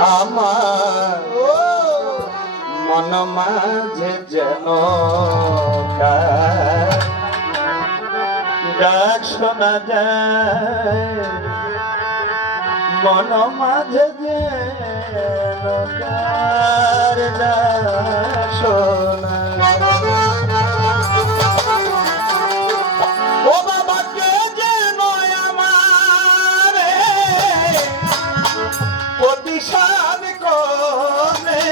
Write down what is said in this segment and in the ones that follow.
আমার মন মাঝে যেন ডাক শোনা যায়, মন মাঝে যেন ডাক শোনা ও বাবাকে যেন আমার প্রতিশান করে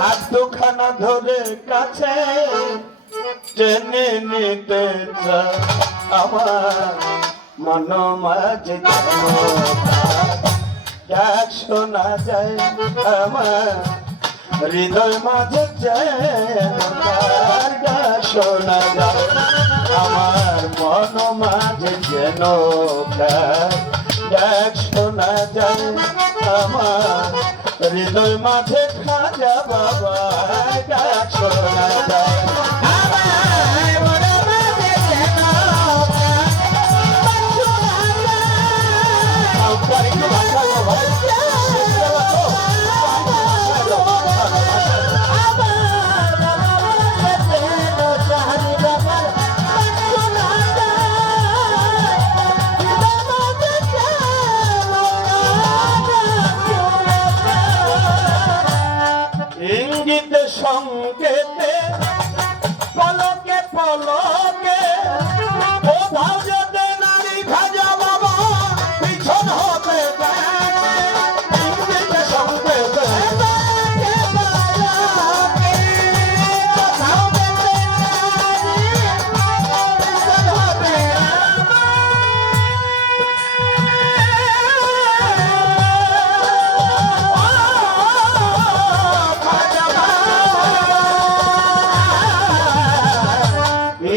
হাত দুখানা ধরে কাছে টেনে নিতে চায় আমার মন মাঝে ডাক শোনা যায়, আমার হৃদয় মাঝে ডাক শোনা যায়, আমার মন মাঝে যেন ডাক শোনা যায়, আমার হৃদয় মাঝে খাজা বাবা ডাক শোনা যায়। ইঙ্গিতে সংকেতে পলকে পলকে ও ভাজতে নারী খাজা বাবা পিছন হতে ইঙ্গিতে সংকেতে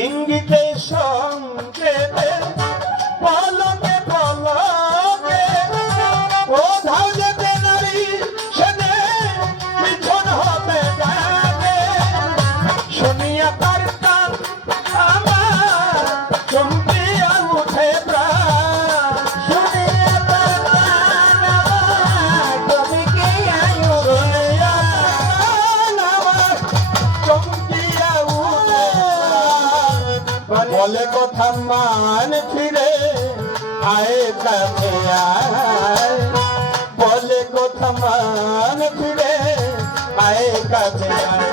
ইঙ্গিতে সংকেতে পলকে পলকে ও ধাউজেতে নারী সেনে পিছন হবে ডাকে শুনিয়া তার কান আমার চমকিয়া উঠে প্রাণ, শুনিয়া তার কান আমার চমকিয়া শুনিয়া কান আমার চমকিয়া উঠে বলে কথা মান ফিরে আয়ে কাছে আয়, বলে কথা মান ফিরে আয়ে কাছে আয়,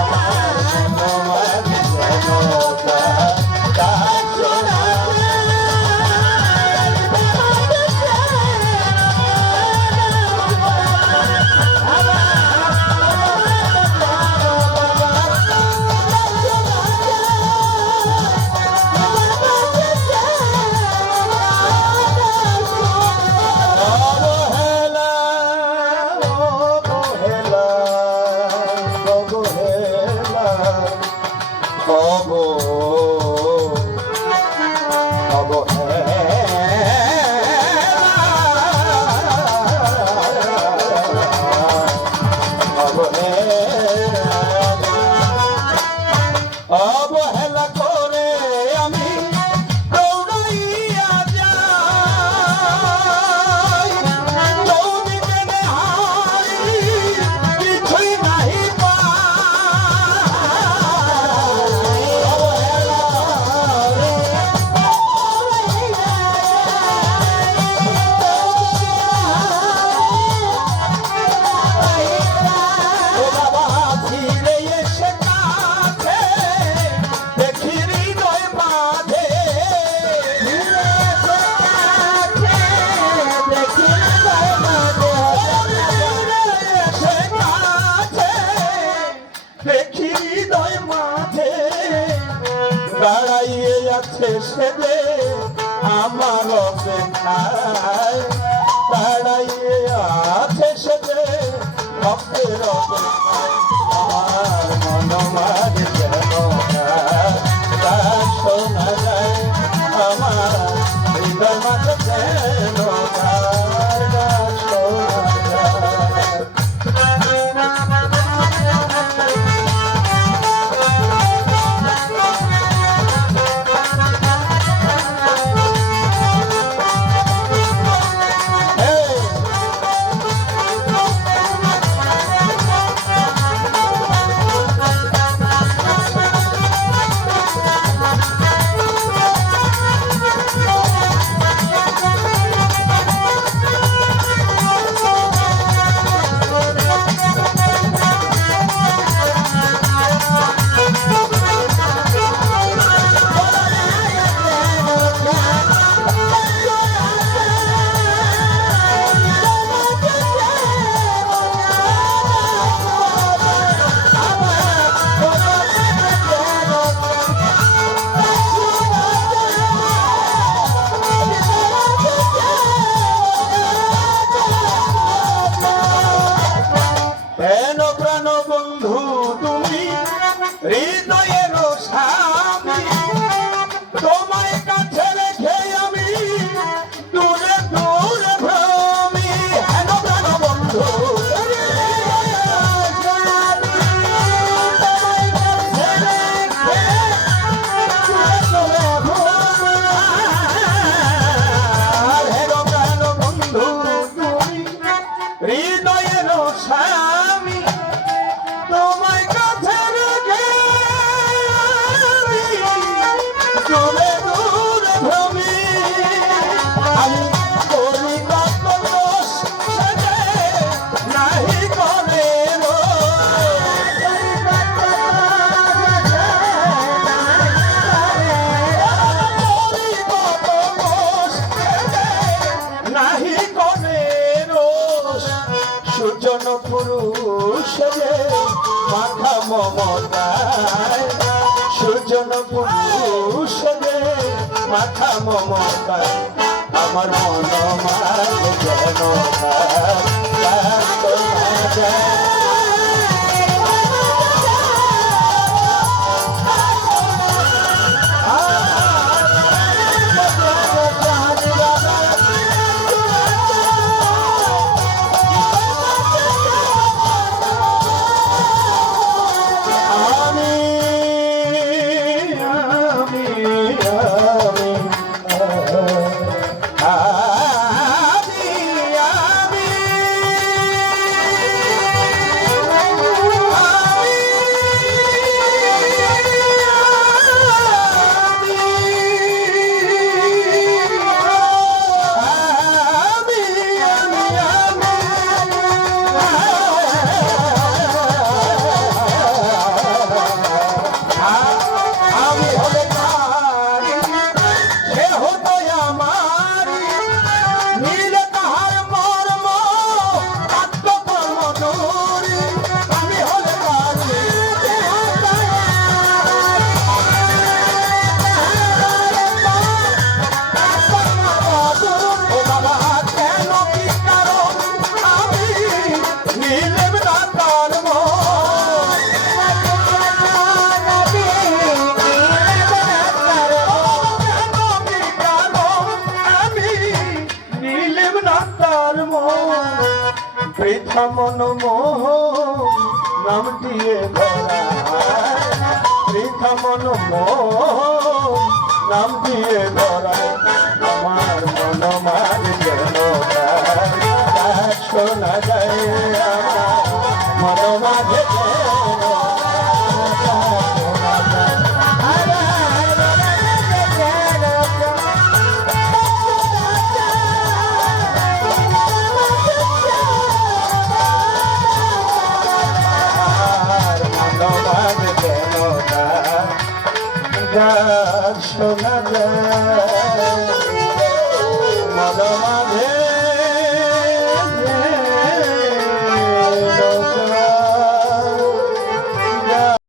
আমার মন যেন ডাক শোনা অবহেলা করে আমি দৌড়াইয়া যাই, চৌদিকে নেহারি কিছুই নাহি পাই, অবহেলা ও বাবা ফিরে এসে কাছে দেখি হৃদয় মাঝে, দেখি হৃদয় মাঝে এসে কাছে দেখি হৃদয় মাঝে দাঁড়াইয়ে আছে সেদে আমার অপেক্ষায়, দাঁড়াইয়ে আছে সেদে ভক্তের অপেক্ষায়, আমার মন মাঝে যেন ডাক শোনা যায়, আমার হৃদয় মাঝে যেন ডাক শোনা যায়। আমি করি কত দোষ সেজে নাহি করে নাহি করে রোষ সুজন পুরুষ যে মাথা মমতায় সুজন পুরুষ যে মাথা মমতায় আমার মন মাঝে যেন বৃথা মন মোহ নাম দিয়ে ধরা বৃথা মন মোহ নাম দিয়ে ধরা আমার মন মার যেন শোনা যায় আমার মন মাঝে শোনা যায় মন মাঝে